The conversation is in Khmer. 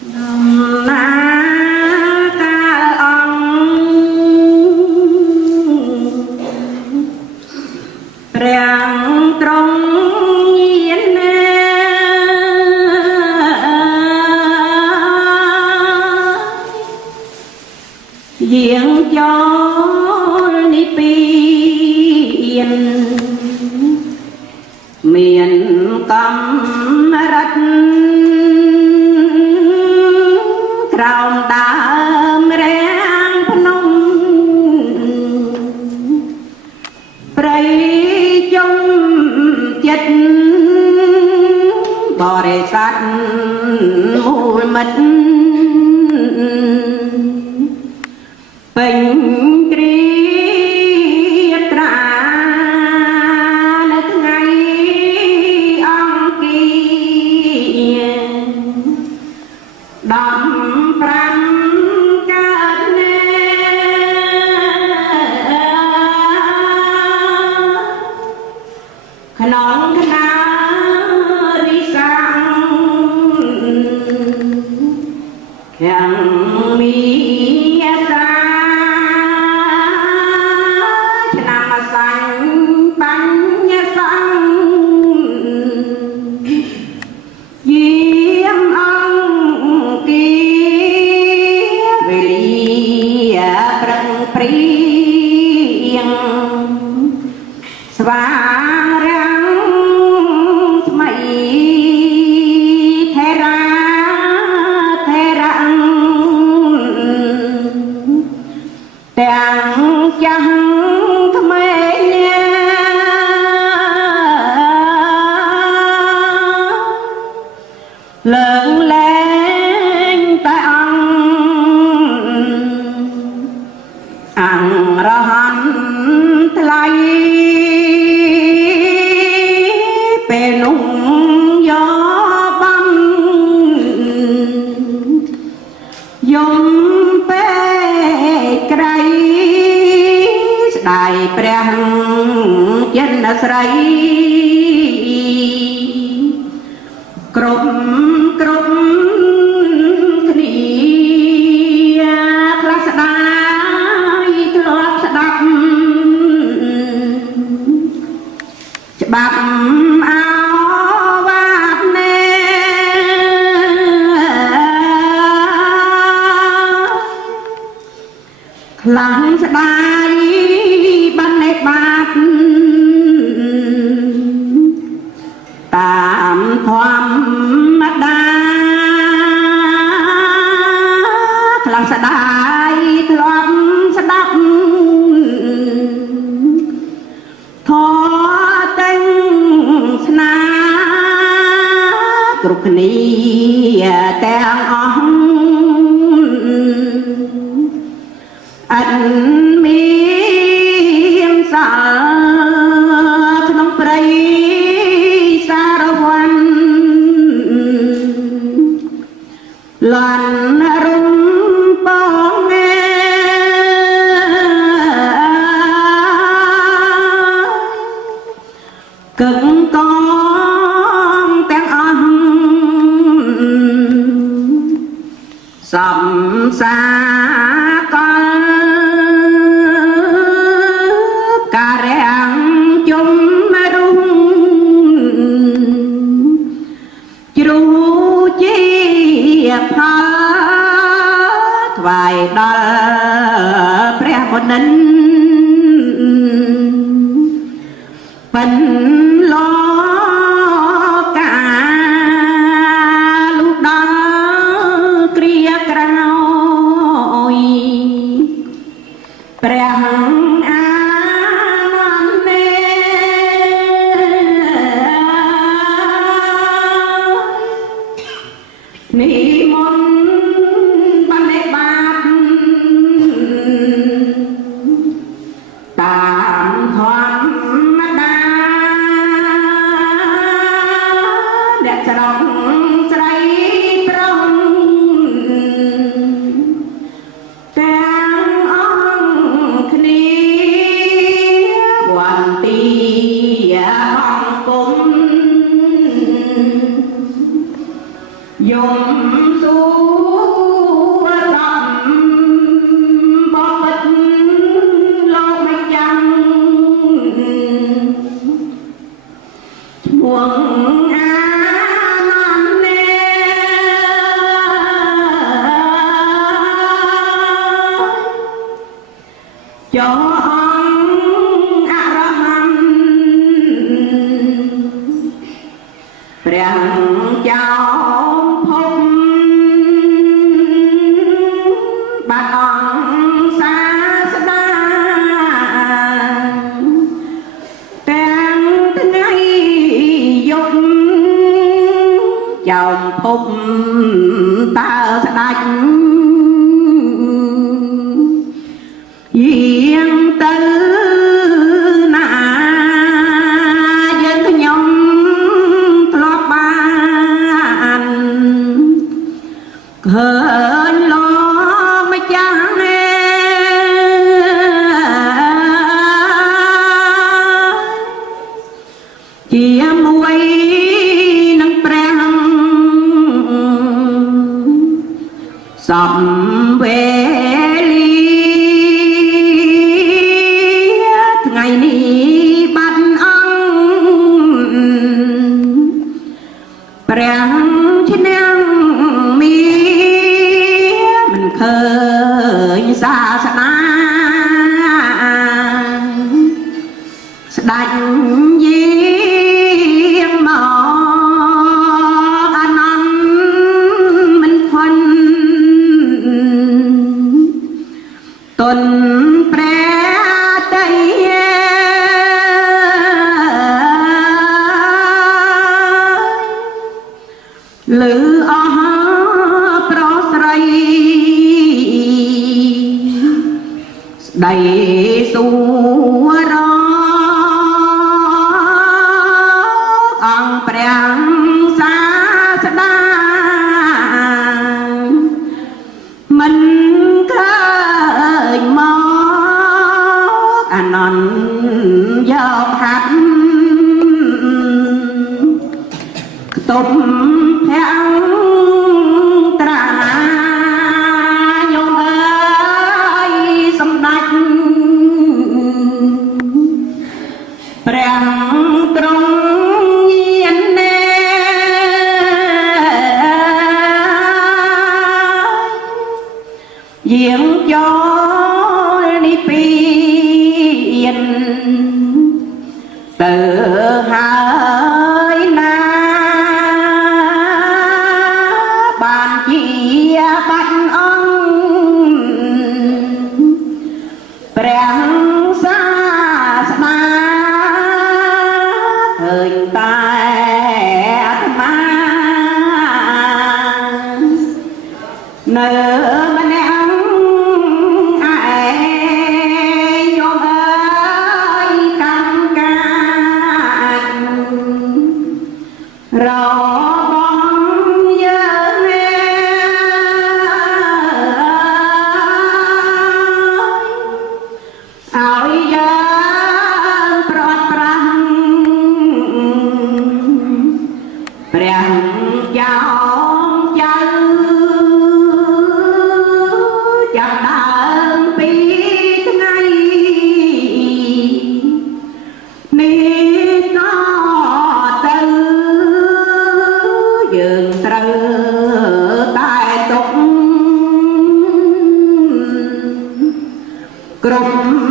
ណាកាលអង្គព្រះទ្រង់យានណាយាងចូលនិព្វានមានកំរិតក្រោមដើមរាំងភ្នំព្រៃយំចិត្តបរិស័ទមូលមិត្តពេញគ្រាត្រានៅថ្ងៃអង្គារ15កើតណាក្នុងគណៈរិសាំងខាងមីព្រៀងស្វារាំងថ្មីថេរាថេរាំងទាំងចាស់ក្មេងលើកលែងតែអង្រហន្តថ្លៃពេលនោះយកបំយំពេលក្រៃស្ដាយព្រះចិនស្រីគ្រប់គ្នាខ្លះស្ដាយធ្លាប់ស្ដាប់ច្បាប់អោវាទណែខ្លាំងស្ដាយបាននៃបាត់តាមធម្មតាខ្លាំងស្ដាយធ្លាប់ស្ដាប់ធម៌តែងស្នាគ្រប់គ្នាទាំងអស់អត់មានសាក្នុងព្រៃសារវ័នលន់រុំបងកឹងកងទាំងអស់សំសាកលការរាំងជុំរុំជ្រូជាផលថ្វាយដល់ព្រះមុនិនពិនលោកាលុដល់គ្រាក្រោយព្រះអានន្ទនិមន្តបណ្ឌិបាតតាមធម្មតាអ្នកច្រងស្រីប្រុងទាំងអង្គគ្នាវន្ទីអង្គគុំយំសួរ ស្ដេចយាងទៅណាយើងខ្ញុំធ្លាប់បានឃើញលោកម្ចាស់ជាមួយនឹងព្រះសំវេលាថ្ងៃនេះបាត់អង្គព្រះឈ្នះមានមិនឃើញសាសនាស្ដេចយាងមកអានន្ទមិនធន់ទន់ព្រះតីលឺអស់ប្រុសស្រីស្ដីសួរអង្គព្រះសាស្តាមិនឃើញមកអានន្ទយកហាត់ខ្ទប់ភាំងត្រាញោមអើយសម្ដេចព្រះទ្រង់យាងចូលនិព្វានទៅហើយណាបានជាបាត់អង្គព្រះសាសនាឃើញតែអាត្មានៅម្នាក់របងយើងឲ្យយើងប្រត់ប្រាំងព្រះយោចៅចាប់ដើមពីថ្ងៃនេះក៏ទៅយើងត្រូវតែទុកគ្រប់